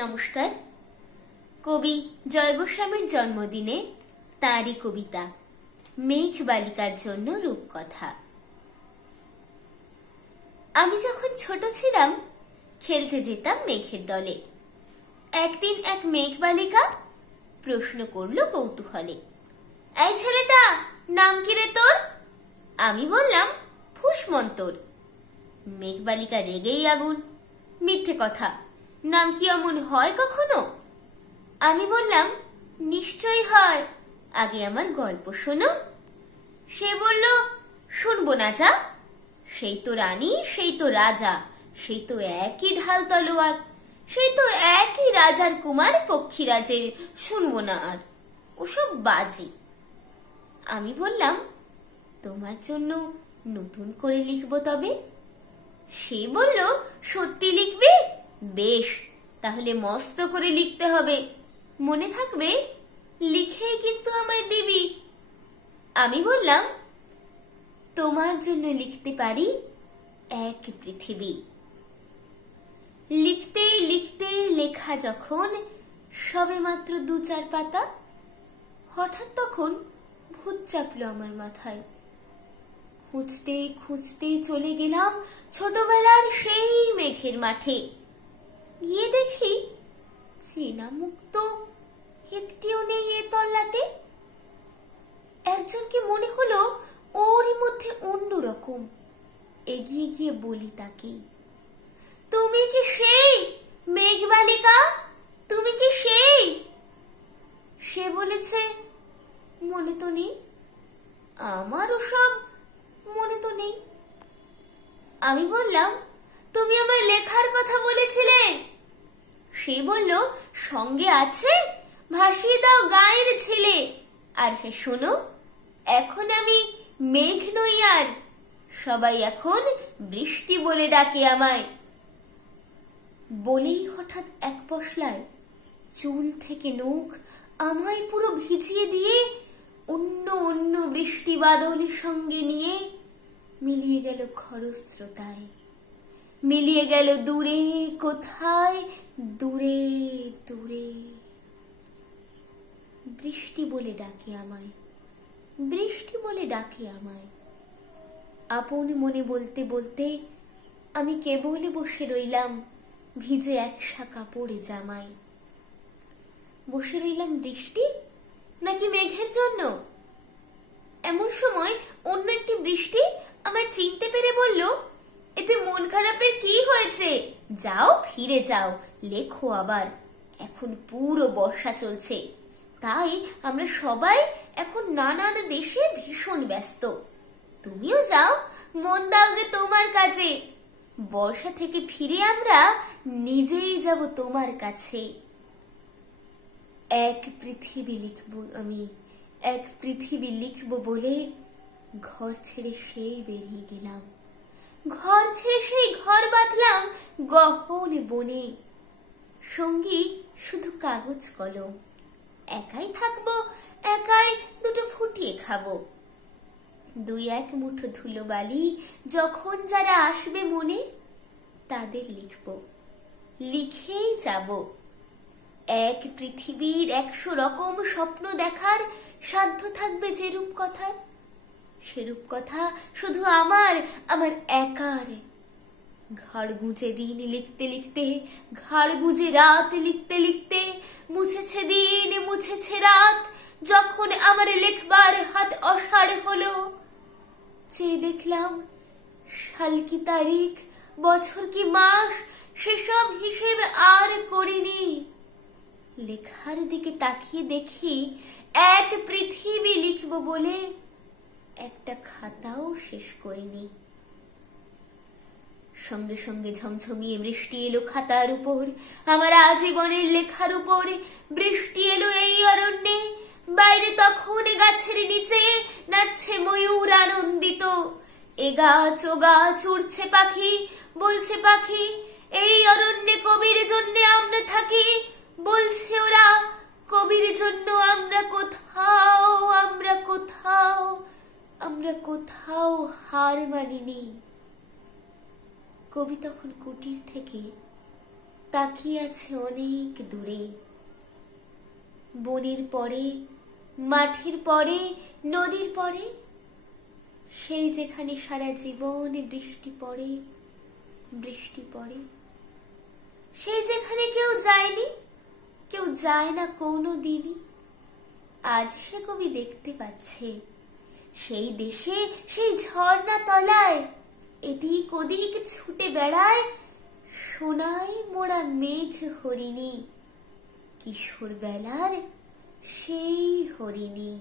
নমস্কার। কবি জয় গোস্বামীর জন্মদিনে তাঁরই কবিতা মেঘ বালিকার জন্য রূপকথা। আমি যখন ছোট ছিলাম খেলতে যেতাম মেঘের দলে। একদিন এক মেঘ বালিকা প্রশ্ন করল কৌতূহলে, এই ছেলেটা, নাম কি রে তোর? আমি বললাম, ফুসমন্তর। মেঘ বালিকা রেগেই আগুন, মিথ্যে কথা, নাম কি অমন হয় কখনো? আমি বললাম, নিশ্চয়ই হয়, আগে আমার গল্প শোনো। সে বলল, শুনবো না যা, সেই তো রানী, সেই তো রাজা, সেই তো একই ঢাল তলোয়ার, সেই তো একই রাজার কুমার পক্ষীরাজের, শুনবো না আর, ওসব বাজে। আমি বললাম, তোমার জন্য নতুন করে লিখবো তবে। সে বলল, সত্যি লিখবে? বেশ, তাহলে মস্ত করে লিখতে হবে, মনে থাকবে, লিখেই কিন্তু আমায় দিবি। আমি বললাম, তোমার জন্য লিখতে পারি এক পৃথিবী। লিখতে লিখতে লেখা যখন সবে মাত্র 2-4 পাতা, হঠাৎ তখন ভূত চাপলো আমার মাথায়। খুঁজতে খুঁজতে চলে গেলাম ছোটবেলার সেই মেঘের মাঠে। গিয়ে দেখি চেনা মুখ তো একটিও নেই এ তল্লাটে। একজনকে মনে হলো ওরই মধ্যে অন্যরকম। এগিয়ে গিয়ে বলি তাকে, তুমি কি সেই মেঘ বালিকা? তুমি কি সেই? সে বলেছে, মনে তো নেই, আমারও সব মনে তো নেই। আমি বললাম, তুমি আমায় লেখার কথা বলেছিলে। সে বলল, সঙ্গে আছে, ভাসিয়ে দাও গায়ের ছেলে। আর হ্যাঁ শোনো, এখন আমি মেঘ নই আর, সবাই এখন বৃষ্টি বলে ডাকে আমায়। বলেই হঠাৎ এক পশলায় চুল থেকে নখ আমায় পুরো ভিজিয়ে দিয়ে অন্য অন্য বৃষ্টি বাদলের সঙ্গে নিয়ে মিলিয়ে গেল খরস্রোতায়, মিলিয়ে গেল দূরে কোথায়, দূরে দূরে। বৃষ্টি বলে ডাকে আমায়, বৃষ্টি বলে ডাকে আমায়। আপন মনে বলতে বলতে আমি কেবল বসে রইলাম ভিজে একসা কাপড়ে জামায়। বসে রইলাম বৃষ্টি নাকি মেঘের জন্য? এমন সময় অন্য একটি বৃষ্টি আমায় চিনতে পেরে বলল, এতে মন খারাপের কি হয়েছে? যাও, ফিরে যাও, লেখো আবার, এখন পুরো বর্ষা চলছে, তাই আমরা সবাই এখন নানান দেশে ভীষণ ব্যস্ত। তুমিও যাও, মন দাওগে তোমার কাজে, বর্ষা থেকে ফিরে আমরা নিজেই যাব তোমার কাছে। এক পৃথিবী লিখবো আমি, এক পৃথিবী লিখবো বলে ঘর ছেড়ে সেই বেরিয়ে গেলাম। ঘর ছেড়ে সেই ঘর বাঁধলাম গহন বনে, সঙ্গী শুধু কাগজ কলম। একাই থাকবো, একাই দুটো ফুটিয়ে খাবো। 2-1 মুঠো ধুলো বালি যখন যারা আসবে মনে, তাদের লিখবো, লিখেই যাব। এক পৃথিবীর 100 রকম স্বপ্ন দেখার সাধ্য থাকবে যেরূপ কথার, সেরূপ কথা শুধু আমার, আমার একার। ঘাড় গুঁজে দিন লিখতে লিখতে, ঘাড় গুঁজে রাত লিখতে লিখতে, মুছেছে দিন মুছেছে রাত, যখন আমার লেখবার হাত অসাড় হলো। চেয়ে দেখলাম সাল কি তারিখ, বছর কি মাস, সেসব হিসেব আর করিনি। লেখার দিকে তাকিয়ে দেখি এক পৃথিবী লিখবো বলে একটা খাতাও শেষ করিনি। সঙ্গে সঙ্গে ঝমঝমিয়ে বৃষ্টি এলো খাতার উপর, আমার আজীবনের লেখার উপর। বৃষ্টি এলো এই অরণ্যে, বাইরে তখন গাছের নিচে নাচছে ময়ূর আনন্দিত। এ গাছ ও গাছ উড়ছে পাখি, বলছে পাখি, এই অরণ্যে কবির জন্য আমরা থাকি। বলছে ওরা, কবির জন্য আমরা কোথাও, আমরা কোথাও, আমরা কোথাও হার মানিনি। কবি তখন কুটির থেকে তাকিয়ে আছে অনেক দূরে। বনের পরে, মাঠের পরে, নদীর পরে, সেই যেখানে সারা জীবন বৃষ্টি পড়ে, বৃষ্টি পড়ে। সেই যেখানে কেউ যায়নি, কেউ যায় না কোনো দিনই। আজ সে কবি দেখতে পাচ্ছে সেই দেশে, সেই ঝর্ণা তলায় এদিক ওদিক ছুটে বেড়ায় সোনায় মোড়া মেঘ হরিণী, কিশোর বেলার সেই হরিণী।